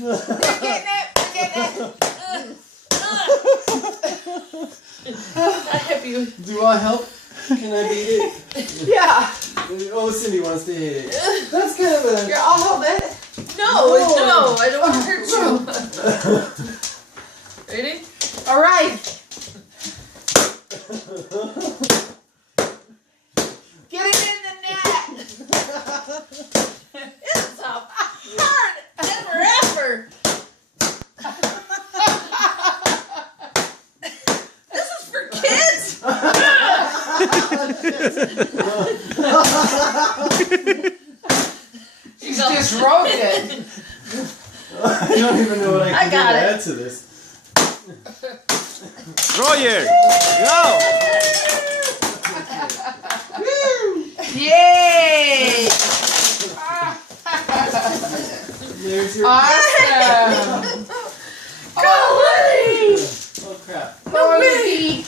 We're getting it. I help you. Do I help? Can I beat it? Yeah. Oh, Cindy wants to hit it. That's kind of a... Here, I'll hold it. No, I don't want to hurt you. Ready? All right. Get it in the net. It's a hard ever. This is for kids. She's disrobed it. I don't even know what I can do got to it. add to this. Roger, go! Yay! There's your... Awesome. Golly! Oh, crap. Go, Mickey.